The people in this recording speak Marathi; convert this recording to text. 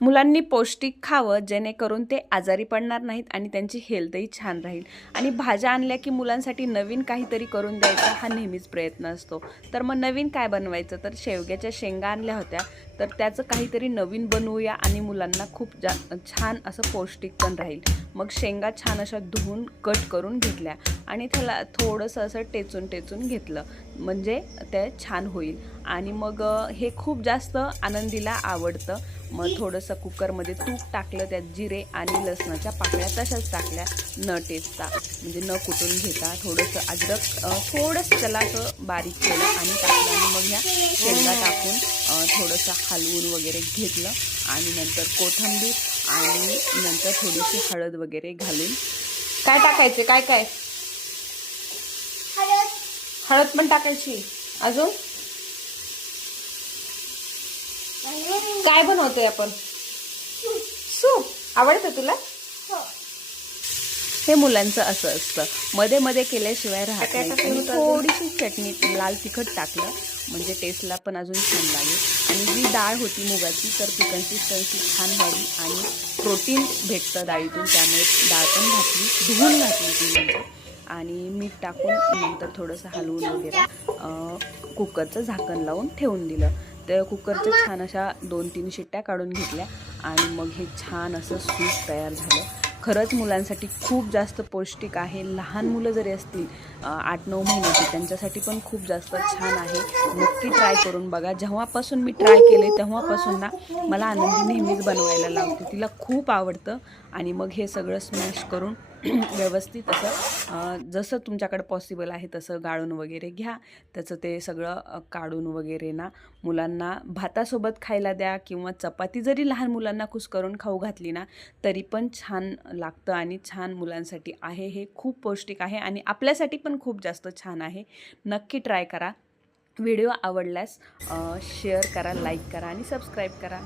मुलांनी पौष्टिक खावं जेणेकरून ते आजारी पडणार नाहीत आणि त्यांची हेल्थही छान राहील। आणि भाज्या आणल्या की मुलांसाठी नवीन काहीतरी करून द्यायचा हा नेहमीच प्रयत्न असतो। तर मग नवीन काय बनवायचं, तर शेवग्याच्या शेंगा आणल्या होत्या, तर त्याचं काहीतरी नवीन बनवूया आणि मुलांना खूप छान असं पौष्टिक पण राहील। मग शेंगा छान अशा धुवून कट करून घेतल्या आणि त्याला थोडंसं असं टेचून घेतलं, म्हणजे ते छान होईल। आणि मग हे खूप जास्त आनंदीला आवडतं। मग थोडंसं कुकरमध्ये तूप टाकलं, त्यात जिरे आणि लसणाच्या पाकळ्या तशाच टाकल्या, न टेचता म्हणजे न कुटून घेता। थोडंसं अद्रक थोडंसं त्याला असं बारीक केलं आणि टाकलं आणि मग ह्या शेंगा टाकून थोडंसं हलवून वगैरे घेतलं आणि नंतर कोथिंबीर आणि नंतर थोडीशी हळद वगैरे घालून काय टाकायचे, काय काय हळद पण टाकायची। अजून काय बनवतोय आपण, सूप आवडतं तुला? हे मुलांचं असं असतं, मध्ये मध्ये केल्याशिवाय राहत नाही। आणि थोडीशी चटणी लाल तिखट टाकलं म्हणजे टेस्टला पण अजून छान लागेल। आणि जी डाळ होती मुगाची, तर ती कन्सिस्टन्सी छान व्हावी आणि प्रोटीन भेटतं डाळीतून, त्यामुळे डाळ पण घातली, धुवून घातली ती म्हणजे। आणि मीठ टाकून नंतर थोडंसं हलवून वगैरे कुकरचं झाकण लावून ठेवून दिलं। तर कुकरच्या छान अशा 2-3 शिट्ट्या काढून घेतल्या आणि मग हे छान असं सूप तयार झालं। खरंच मुलांसाठी खूप जास्त पौष्टिक आहे। लहान मुलं जरी असतील 8-9 महिन्याची, त्यांच्यासाठी पण खूप जास्त छान आहे। नक्की ट्राय करून बघा। जेव्हापासून मी ट्राय केले तेव्हापासून ना मला आनंदी नेहमीच बनवायला लावते, तिला खूप आवडतं। आणि मग हे सगळं स्मॅश करून व्यवस्थित असं जसं तुमच्याकडे पॉसिबल आहे तसं गाळून वगैरे घ्या। त्याचं ते सगळं काढून वगैरे ना मुलांना भातासोबत खायला द्या, किंवा चपाती जरी लहान मुलांना कुस्करून खाऊ घातली ना तरी पण छान लागतं आणि छान मुलांसाठी आहे। हे खूप पौष्टिक आहे आणि आपल्यासाठी पण खूप जास्त छान आहे। नक्की ट्राय करा। व्हिडिओ आवडल्यास शेअर करा, लाईक करा आणि सबस्क्राईब करा।